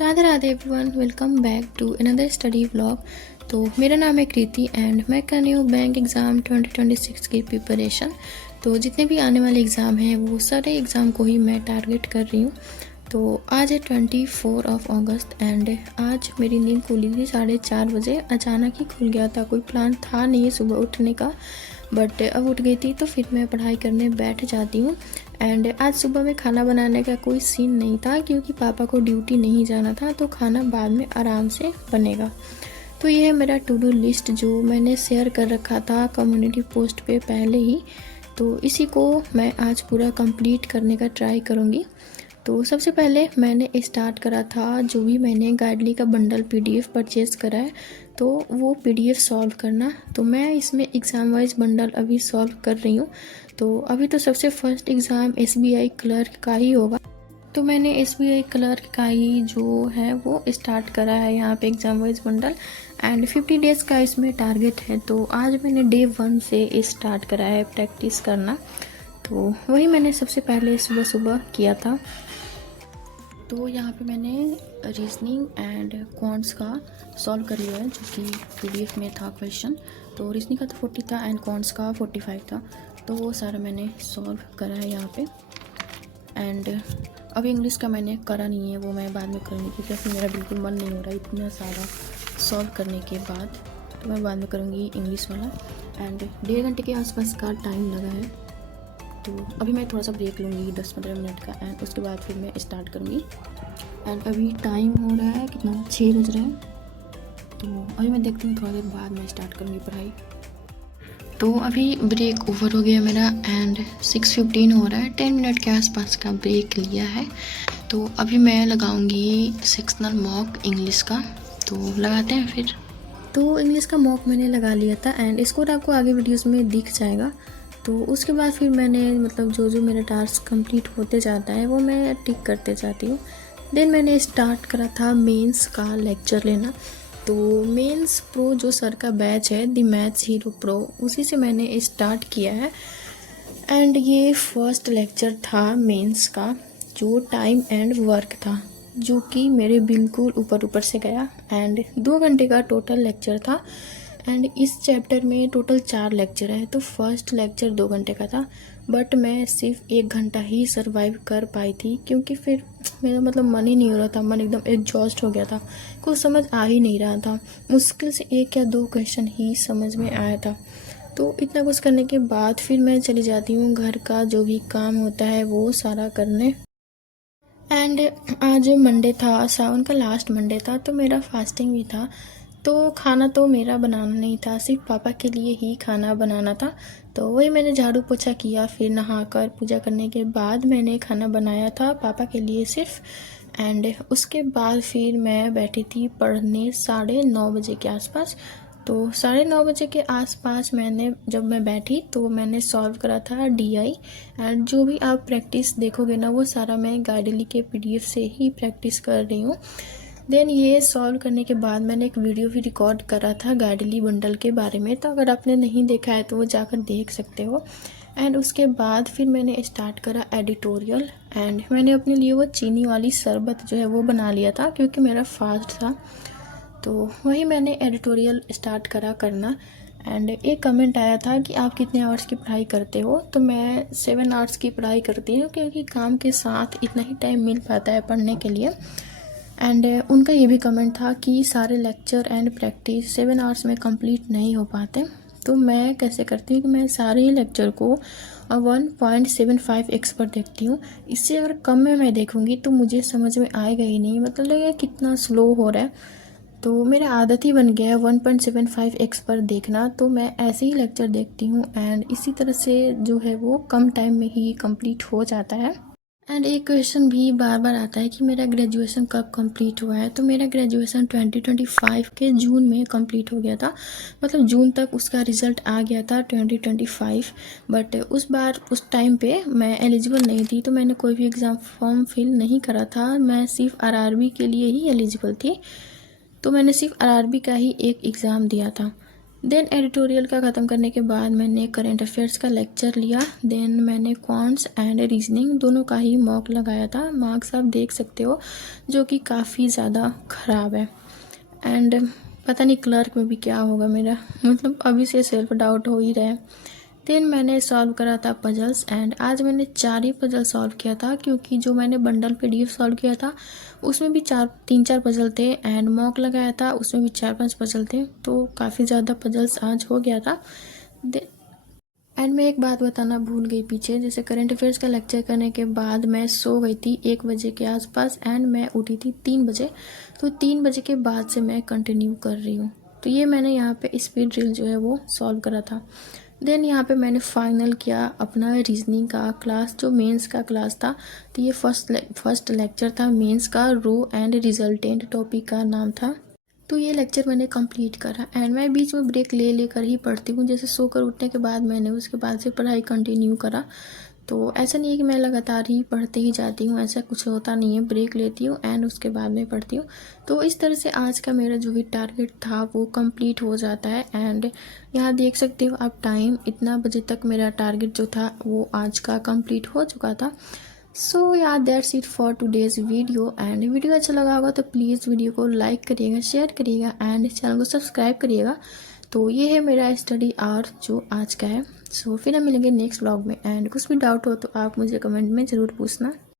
Radhe Radhe everyone, welcome back to another study vlog. तो मेरा नाम है कृति एंड मैं कर रही हूँ बैंक एग्ज़ाम 2026 की प्रिपरेशन। तो जितने भी आने वाले एग्ज़ाम हैं वो सारे एग्ज़ाम को ही मैं टारगेट कर रही हूँ। तो आज है 24 ऑफ अगस्त एंड आज मेरी नींद खुली थी 4:30 बजे। अचानक ही खुल गया था, कोई प्लान था नहीं सुबह उठने का, बट अब उठ गई थी तो फिर मैं पढ़ाई करने बैठ जाती हूँ। एंड आज सुबह में खाना बनाने का कोई सीन नहीं था क्योंकि पापा को ड्यूटी नहीं जाना था, तो खाना बाद में आराम से बनेगा। तो ये है मेरा टू डू लिस्ट जो मैंने शेयर कर रखा था कम्युनिटी पोस्ट पे पहले ही। तो इसी को मैं आज पूरा कंप्लीट करने का ट्राई करूँगी। तो सबसे पहले मैंने स्टार्ट करा था जो भी मैंने गाइडली का बंडल पीडीएफ परचेज़ करा है, तो वो पीडीएफ सॉल्व करना। तो मैं इसमें एग्ज़ाम वाइज बंडल अभी सॉल्व कर रही हूँ। तो अभी तो सबसे फर्स्ट एग्ज़ाम एसबीआई क्लर्क का ही होगा, तो मैंने एसबीआई क्लर्क का ही जो है वो स्टार्ट करा है यहाँ पे exam wise bundle. And 50 days का इसमें टारगेट है, तो आज मैंने डे 1 से स्टार्ट करा है प्रैक्टिस करना। तो वही मैंने सबसे पहले सुबह सुबह किया था। तो यहाँ पे मैंने रीजनिंग एंड क्वांट्स का सॉल्व कर लिया है जो कि पीडीएफ में था क्वेश्चन। तो रीजनिंग का तो 40 था एंड क्वांट्स का 45 था, तो वो सारा मैंने सॉल्व करा है यहाँ पे। एंड अभी इंग्लिश का मैंने करा नहीं है, वो मैं बाद में करूँगी क्योंकि मेरा बिल्कुल मन नहीं हो रहा है इतना सारा सॉल्व करने के बाद, तो मैं बाद में करूँगी इंग्लिश वाला। एंड 1.5 घंटे के आसपास का टाइम लगा है, तो अभी मैं थोड़ा सा ब्रेक लूँगी 10-15 मिनट का एंड उसके बाद फिर मैं स्टार्ट करूँगी। एंड अभी टाइम हो रहा है कितना, 6 बज रहे हैं। तो अभी मैं देखती हूँ, थोड़ा देर बाद मैं स्टार्ट करूँगी पढ़ाई। तो अभी ब्रेक ओवर हो गया मेरा एंड 6:15 हो रहा है, 10 मिनट के आसपास का ब्रेक लिया है। तो अभी मैं लगाऊंगी सेक्शनल मॉक इंग्लिश का, तो लगाते हैं फिर। तो इंग्लिश का मॉक मैंने लगा लिया था एंड स्कोर आपको आगे वीडियोस में दिख जाएगा। तो उसके बाद फिर मैंने जो जो मेरा टास्क कंप्लीट होते जाता है वो मैं टिक करते जाती हूँ। देन मैंने स्टार्ट करा था मेंस का लेक्चर लेना। तो मेंस प्रो जो सर का बैच है द मैथ्स हीरो प्रो, उसी से मैंने स्टार्ट किया है। एंड ये फर्स्ट लेक्चर था मेंस का जो टाइम एंड वर्क था, जो कि मेरे बिल्कुल ऊपर ऊपर से गया। एंड 2 घंटे का टोटल लेक्चर था एंड इस चैप्टर में टोटल 4 लेक्चर है। तो फर्स्ट लेक्चर 2 घंटे का था, बट मैं सिर्फ 1 घंटा ही सरवाइव कर पाई थी क्योंकि फिर मेरा मन ही नहीं हो रहा था, मन एकदम एग्जॉस्ट हो गया था, कुछ समझ आ ही नहीं रहा था। मुश्किल से 1 या 2 क्वेश्चन ही समझ में आया था। तो इतना कुछ करने के बाद फिर मैं चली जाती हूँ घर का जो भी काम होता है वो सारा करने। एंड आज मंडे था, सावन का लास्ट मंडे था, तो मेरा फास्टिंग भी था। तो खाना तो मेरा बनाना नहीं था, सिर्फ पापा के लिए ही खाना बनाना था। तो वही मैंने झाड़ू पोछा किया, फिर नहाकर पूजा करने के बाद मैंने खाना बनाया था पापा के लिए सिर्फ। एंड उसके बाद फिर मैं बैठी थी पढ़ने 9:30 बजे के आसपास। तो 9:30 बजे के आसपास जब मैं बैठी तो मैंने सॉल्व करा था डीआई। एंड जो भी आप प्रैक्टिस देखोगे ना वो सारा मैं गाइडली के पीडीएफ से ही प्रैक्टिस कर रही हूँ। देन ये सॉल्व करने के बाद मैंने एक वीडियो भी रिकॉर्ड करा था गाइडली बंडल के बारे में, तो अगर आपने नहीं देखा है तो वो जाकर देख सकते हो। एंड उसके बाद फिर मैंने स्टार्ट करा एडिटोरियल। एंड मैंने अपने लिए वो चीनी वाली शरबत जो है वो बना लिया था क्योंकि मेरा फास्ट था। तो वही मैंने एडिटोरियल स्टार्ट करा करना। एंड एक कमेंट आया था कि आप कितने आवर्स की पढ़ाई करते हो, तो मैं 7 आवर्स की पढ़ाई करती हूँ क्योंकि काम के साथ इतना ही टाइम मिल पाता है पढ़ने के लिए। एंड उनका ये भी कमेंट था कि सारे लेक्चर एंड प्रैक्टिस 7 आवर्स में कंप्लीट नहीं हो पाते। तो मैं कैसे करती हूँ कि मैं सारे ही लेक्चर को 1.75x पर देखती हूँ। इससे अगर कम में मैं देखूँगी तो मुझे समझ में आएगा ही नहीं, लगेगा कितना स्लो हो रहा है। तो मेरा आदत ही बन गया है 1.75x पर देखना, तो मैं ऐसे ही लेक्चर देखती हूँ एंड इसी तरह से जो है वो कम टाइम में ही कंप्लीट हो जाता है। एंड एक क्वेश्चन भी बार बार आता है कि मेरा ग्रेजुएशन कब कंप्लीट हुआ है, तो मेरा ग्रेजुएशन 2025 के जून में कंप्लीट हो गया था। जून तक उसका रिज़ल्ट आ गया था 2025, बट उस टाइम पे मैं एलिजिबल नहीं थी, तो मैंने कोई भी एग्ज़ाम फॉर्म फिल नहीं करा था। मैं सिर्फ आरआरबी के लिए ही एलिजिबल थी, तो मैंने सिर्फ आरआरबी का ही एक एग्ज़ाम दिया था। देन एडिटोरियल का ख़त्म करने के बाद मैंने करंट अफेयर्स का लेक्चर लिया। देन मैंने क्वांट्स एंड रीजनिंग दोनों का ही मॉक लगाया था। मार्क्स आप देख सकते हो जो कि काफ़ी ज़्यादा ख़राब है। एंड पता नहीं क्लर्क में भी क्या होगा मेरा, मतलब अभी से सेल्फ डाउट हो ही रहा है। देन मैंने सॉल्व करा था पजल्स एंड आज मैंने 4 ही पजल सॉल्व किया था, क्योंकि जो मैंने बंडल PDF सॉल्व किया था उसमें भी 3-4 पजल थे एंड मॉक लगाया था उसमें भी 4-5 पजल थे, तो काफ़ी ज़्यादा पजल्स आज हो गया था। एंड मैं एक बात बताना भूल गई पीछे, जैसे करंट अफेयर्स का लेक्चर करने के बाद मैं सो गई थी 1 बजे के आसपास एंड मैं उठी थी 3 बजे। तो 3 बजे के बाद से मैं कंटिन्यू कर रही हूँ। तो ये मैंने यहाँ पे स्पीड ड्रिल जो है वो सॉल्व करा था। देन यहाँ पे मैंने फाइनल किया अपना रीजनिंग का क्लास, जो मेंस का क्लास था। तो ये फर्स्ट लेक्चर था मेंस का, रो एंड रिजल्टेंट टॉपिक का नाम था। तो ये लेक्चर मैंने कंप्लीट करा एंड मैं बीच में ब्रेक ले लेकर ही पढ़ती हूँ। जैसे सोकर उठने के बाद मैंने उसके बाद से पढ़ाई कंटिन्यू करा। तो ऐसा नहीं है कि मैं लगातार ही पढ़ते ही जाती हूँ, ऐसा कुछ होता नहीं है। ब्रेक लेती हूँ एंड उसके बाद में पढ़ती हूँ। तो इस तरह से आज का मेरा जो भी टारगेट था वो कंप्लीट हो जाता है। एंड यहाँ देख सकते हो आप टाइम, इतना बजे तक मेरा टारगेट जो था वो आज का कंप्लीट हो चुका था। सो यार that's it for today's video. And video अच्छा लगा होगा तो प्लीज़ वीडियो को लाइक करिएगा, शेयर करिएगा एंड चैनल को सब्सक्राइब करिएगा। तो ये है मेरा स्टडी आवर जो आज का है। सो फिर हम मिलेंगे नेक्स्ट व्लॉग में एंड कुछ भी डाउट हो तो आप मुझे कमेंट में ज़रूर पूछना।